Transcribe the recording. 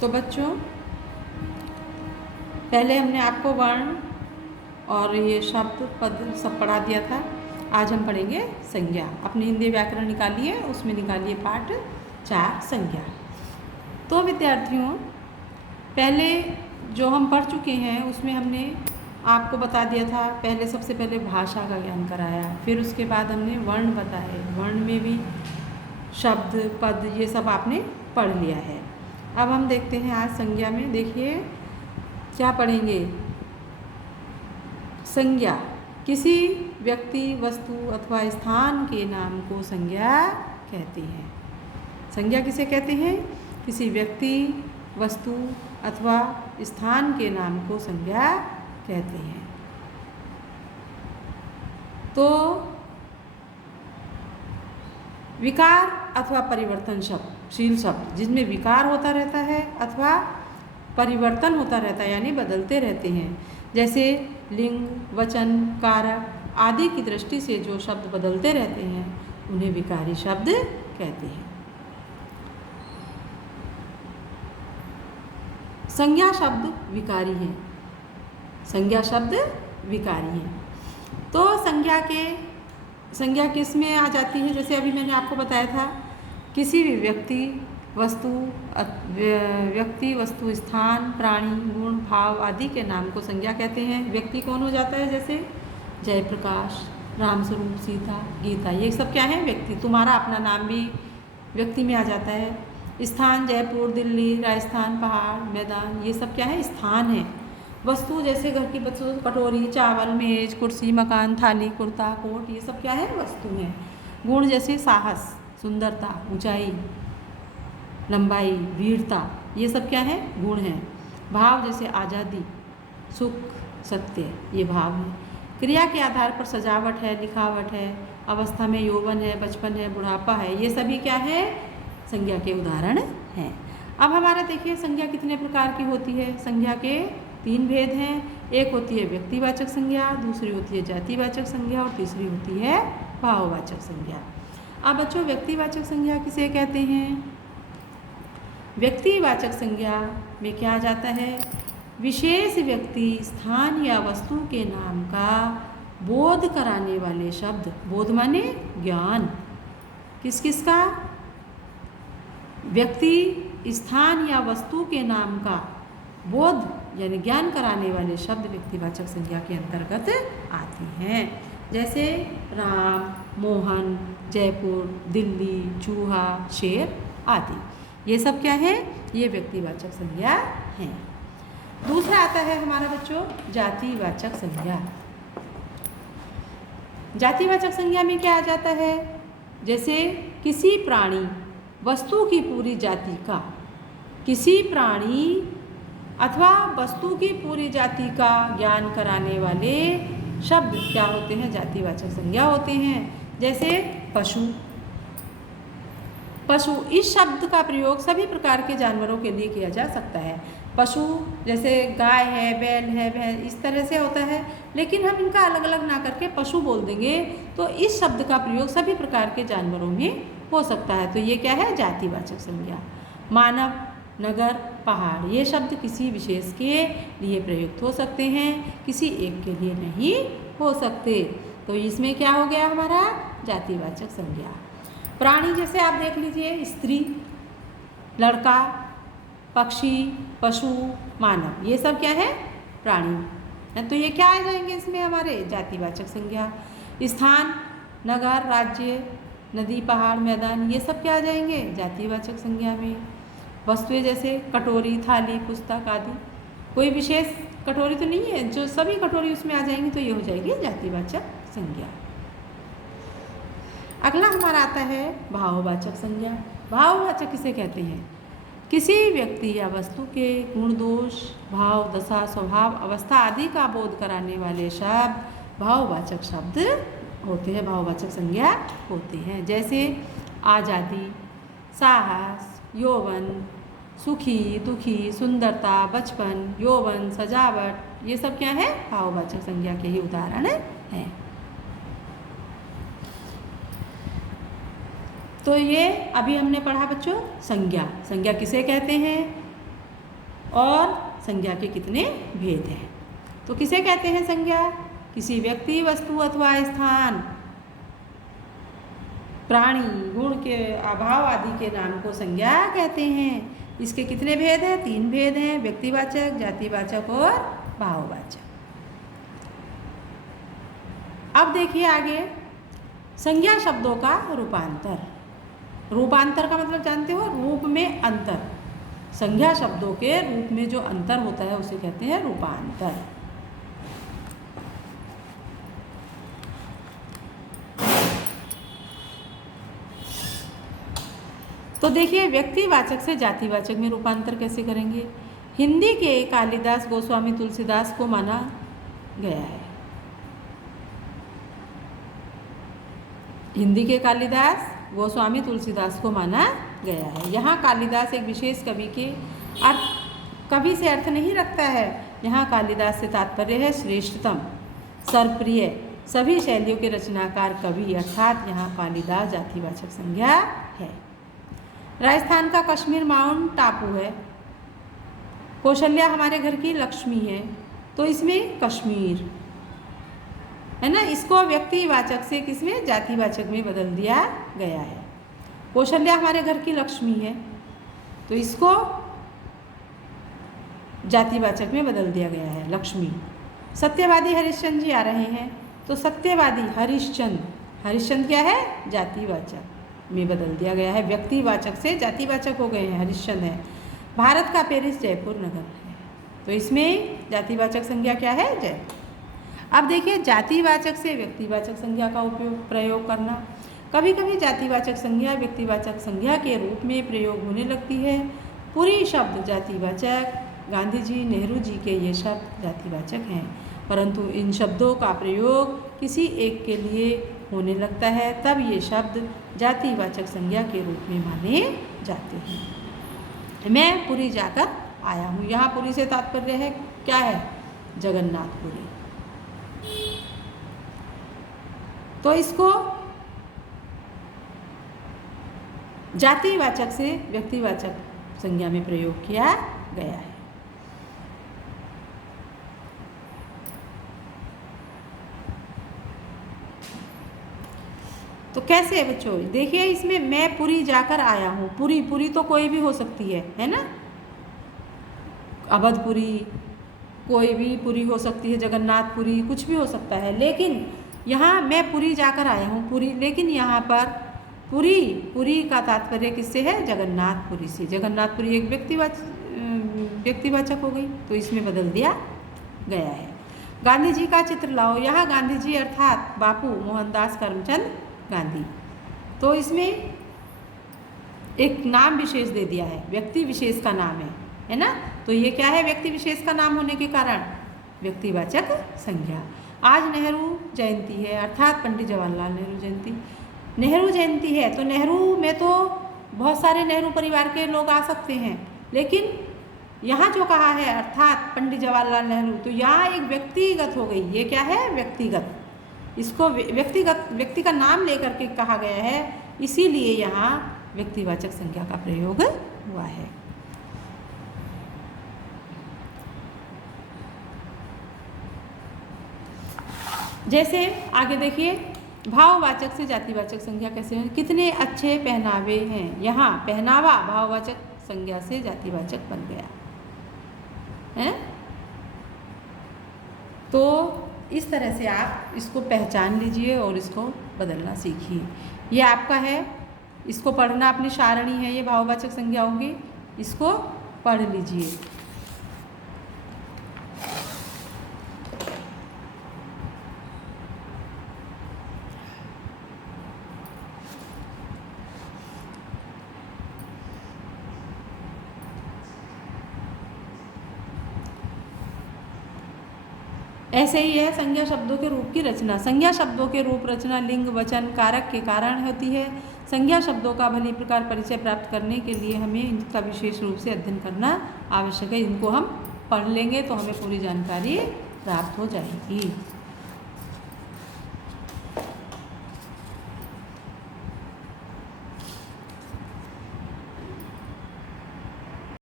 तो बच्चों, पहले हमने आपको वर्ण और ये शब्द पद सब पढ़ा दिया था। आज हम पढ़ेंगे संज्ञा। अपनी हिंदी व्याकरण निकालिए, उसमें निकालिए पाठ 4 संज्ञा। तो विद्यार्थियों, पहले जो हम पढ़ चुके हैं उसमें हमने आपको बता दिया था, पहले सबसे पहले भाषा का ज्ञान कराया, फिर उसके बाद हमने वर्ण बताए। वर्ण में भी शब्द पद ये सब आपने पढ़ लिया है। अब हम देखते हैं आज संज्ञा में। देखिए क्या पढ़ेंगे। संज्ञा किसी व्यक्ति, वस्तु अथवा स्थान के नाम को संज्ञा कहते हैं। संज्ञा किसे कहते हैं? किसी व्यक्ति, वस्तु अथवा स्थान के नाम को संज्ञा कहते हैं। तो विकार अथवा परिवर्तनशील शब्द, जिनमें विकार होता रहता है अथवा परिवर्तन होता रहता है, यानी बदलते रहते हैं, जैसे लिंग, वचन, कारक आदि की दृष्टि से जो शब्द बदलते रहते हैं उन्हें विकारी शब्द कहते हैं। संज्ञा शब्द विकारी है। संज्ञा शब्द विकारी है। तो संज्ञा किस में आ जाती है? जैसे अभी मैंने आपको बताया था, किसी भी व्यक्ति, वस्तु, स्थान, प्राणी, गुण, भाव आदि के नाम को संज्ञा कहते हैं। व्यक्ति कौन हो जाता है? जैसे जयप्रकाश, रामस्वरूप, सीता, गीता, ये सब क्या है? व्यक्ति। तुम्हारा अपना नाम भी व्यक्ति में आ जाता है। स्थान जयपुर, दिल्ली, राजस्थान, पहाड़, मैदान, ये सब क्या है? स्थान है। वस्तु जैसे घर की वस्तु, कटोरी, चावल, मेज, कुर्सी, मकान, थाली, कुर्ता, कोट, ये सब क्या है? वस्तु हैं। गुण जैसे साहस, सुंदरता, ऊंचाई, लंबाई, वीरता, ये सब क्या है? गुण हैं। भाव जैसे आज़ादी, सुख, सत्य, ये भाव हैं। क्रिया के आधार पर सजावट है, लिखावट है, अवस्था में यौवन है, बचपन है, बुढ़ापा है, ये सभी क्या है? संज्ञा के उदाहरण हैं। अब हमारा देखिए संज्ञा कितने प्रकार की होती है। संज्ञा के 3 भेद हैं। एक होती है व्यक्तिवाचक संज्ञा, दूसरी होती है जातिवाचक संज्ञा और तीसरी होती है भाववाचक संज्ञा। अब बच्चों, व्यक्तिवाचक संज्ञा किसे कहते हैं? व्यक्तिवाचक संज्ञा में क्या आ जाता है? विशेष व्यक्ति, स्थान या वस्तु के नाम का बोध कराने वाले शब्द। बोध माने ज्ञान। किस किस का? व्यक्ति, स्थान या वस्तु के नाम का बोध यानी ज्ञान कराने वाले शब्द व्यक्तिवाचक संज्ञा के अंतर्गत आते हैं। जैसे राम, मोहन, जयपुर, दिल्ली, चूहा, शेर आदि, ये सब क्या है? ये व्यक्तिवाचक संज्ञा हैं। दूसरा आता है हमारा बच्चों जातिवाचक संज्ञा। जातिवाचक संज्ञा में क्या आ जाता है? जैसे किसी प्राणी, वस्तु की पूरी जाति का, किसी प्राणी अथवा वस्तु की पूरी जाति का ज्ञान कराने वाले शब्द क्या होते हैं? जातिवाचक संज्ञा होते हैं। जैसे पशु। पशु, इस शब्द का प्रयोग सभी प्रकार के जानवरों के लिए किया जा सकता है। पशु जैसे गाय है, बैल है, भैंस, इस तरह से होता है, लेकिन हम इनका अलग अलग ना करके पशु बोल देंगे तो इस शब्द का प्रयोग सभी प्रकार के जानवरों में हो सकता है। तो ये क्या है? जातिवाचक संज्ञा। मानव, नगर, पहाड़, ये शब्द किसी विशेष के लिए प्रयुक्त हो सकते हैं, किसी एक के लिए नहीं हो सकते। तो इसमें क्या हो गया हमारा? जातिवाचक संज्ञा। प्राणी जैसे आप देख लीजिए, स्त्री, लड़का, पक्षी, पशु, मानव, ये सब क्या है? प्राणी। तो ये क्या आ जाएंगे इसमें हमारे? जातिवाचक संज्ञा। स्थान, नगर, राज्य, नदी, पहाड़, मैदान, ये सब क्या आ जाएंगे? जातिवाचक संज्ञा में। वस्तुएं जैसे कटोरी, थाली, पुस्तक आदि, कोई विशेष कटोरी तो नहीं है, जो सभी कटोरी उसमें आ जाएंगी तो ये हो जाएगी जातिवाचक संज्ञा। अगला हमारा आता है भाववाचक संज्ञा। भाववाचक किसे कहते हैं? किसी व्यक्ति या वस्तु के गुण, दोष, भाव, दशा, स्वभाव, अवस्था आदि का बोध कराने वाले शब्द भाववाचक शब्द होते हैं, भाववाचक संज्ञा होते हैं। जैसे आज़ादी, साहस, यौवन, सुखी, दुखी, सुंदरता, बचपन, यौवन, सजावट, ये सब क्या है? भाववाचक संज्ञा के ही उदाहरण हैं। तो ये अभी हमने पढ़ा बच्चों संज्ञा। संज्ञा किसे कहते हैं? और संज्ञा के कितने भेद हैं। तो किसे कहते हैं संज्ञा? किसी व्यक्ति, वस्तु अथवा स्थान, प्राणी, गुण के अभाव आदि के नाम को संज्ञा कहते हैं। इसके कितने भेद हैं? 3 भेद हैं, व्यक्तिवाचक, जातिवाचक और भाववाचक। अब देखिए आगे, संज्ञा शब्दों का रूपांतर। रूपांतर का मतलब जानते हो? रूप में अंतर। संज्ञा शब्दों के रूप में जो अंतर होता है उसे कहते हैं रूपांतर। तो देखिए, व्यक्तिवाचक से जातिवाचक में रूपांतर कैसे करेंगे? हिंदी के कालिदास, गोस्वामी, तुलसीदास को माना गया है। हिंदी के कालिदास, गोस्वामी, तुलसीदास को माना गया है। यहाँ कालिदास एक विशेष कवि से अर्थ नहीं रखता है। यहाँ कालिदास से तात्पर्य है श्रेष्ठतम, सर्वप्रिय, सभी शैलियों के रचनाकार कवि, अर्थात यहाँ कालिदास जातिवाचक संज्ञा है। राजस्थान का कश्मीर माउंट टापू है। कौशल्या हमारे घर की लक्ष्मी है, तो इसमें कश्मीर है ना, इसको व्यक्तिवाचक से किसमें? जातिवाचक में बदल दिया गया है। कौशल्या हमारे घर की लक्ष्मी है, तो इसको जातिवाचक में बदल दिया गया है, लक्ष्मी। सत्यवादी हरिश्चंद्र जी आ रहे हैं, तो सत्यवादी हरिश्चंद्र, हरिश्चंद्र क्या है? जातिवाचक में बदल दिया गया है, व्यक्तिवाचक से जातिवाचक हो गए हैं, हरिश्चंद्र है। भारत का पेरिस जयपुर नगर है, तो इसमें जातिवाचक संज्ञा क्या है? जयपुर। अब देखिए, जातिवाचक से व्यक्तिवाचक संज्ञा का प्रयोग करना। कभी कभी जातिवाचक संज्ञा व्यक्तिवाचक संज्ञा के रूप में प्रयोग होने लगती है। पूरी शब्द जातिवाचक, गांधी जी, नेहरू जी के ये शब्द जातिवाचक हैं, परंतु इन शब्दों का प्रयोग किसी एक के लिए होने लगता है, तब ये शब्द जातिवाचक संज्ञा के रूप में माने जाते हैं। मैं पुरी जाकर आया हूँ। यहाँ पुरी से तात्पर्य है क्या है? जगन्नाथपुरी। तो इसको जातिवाचक से व्यक्तिवाचक संज्ञा में प्रयोग किया गया है। तो कैसे बच्चों? देखिए, इसमें मैं पुरी जाकर आया हूँ। पुरी, पुरी तो कोई भी हो सकती है ना? अवधपुरी, कोई भी पुरी हो सकती है, जगन्नाथपुरी, कुछ भी हो सकता है। लेकिन यहाँ मैं पुरी जाकर आया हूँ, पुरी, लेकिन यहाँ पर पुरी, पुरी का तात्पर्य किससे है? जगन्नाथपुरी से। जगन्नाथपुरी एक व्यक्तिवाचक हो गई, तो इसमें बदल दिया गया है। गांधी जी का चित्र लाओ। यहाँ गांधी जी अर्थात बापू मोहनदास करमचंद गांधी, तो इसमें एक नाम विशेष दे दिया है, व्यक्ति विशेष का नाम है ना? तो ये क्या है? व्यक्ति विशेष का नाम होने के कारण व्यक्तिवाचक संज्ञा। आज नेहरू जयंती है, अर्थात पंडित जवाहरलाल नेहरू जयंती। नेहरू जयंती है, तो नेहरू में तो बहुत सारे नेहरू परिवार के लोग आ सकते हैं, लेकिन यहाँ जो कहा है अर्थात पंडित जवाहरलाल नेहरू, तो यहाँ एक व्यक्तिगत हो गई। ये क्या है? व्यक्तिगत। इसको व्यक्ति का नाम लेकर के कहा गया है, इसीलिए यहाँ व्यक्तिवाचक संज्ञा का प्रयोग हुआ है। जैसे आगे देखिए, भाववाचक से जातिवाचक संज्ञा कैसे है? कितने अच्छे पहनावे हैं। यहाँ पहनावा भाववाचक संज्ञा से जातिवाचक बन गया है। तो इस तरह से आप इसको पहचान लीजिए और इसको बदलना सीखिए। ये आपका है, इसको पढ़ना अपनी सारणी है, ये भाववाचक संज्ञा होंगी, इसको पढ़ लीजिए। ऐसे ही है संज्ञा शब्दों के रूप की रचना। संज्ञा शब्दों के रूप रचना लिंग, वचन, कारक के कारण होती है। संज्ञा शब्दों का भली प्रकार परिचय प्राप्त करने के लिए हमें इनका विशेष रूप से अध्ययन करना आवश्यक है। इनको हम पढ़ लेंगे तो हमें पूरी जानकारी प्राप्त हो जाएगी।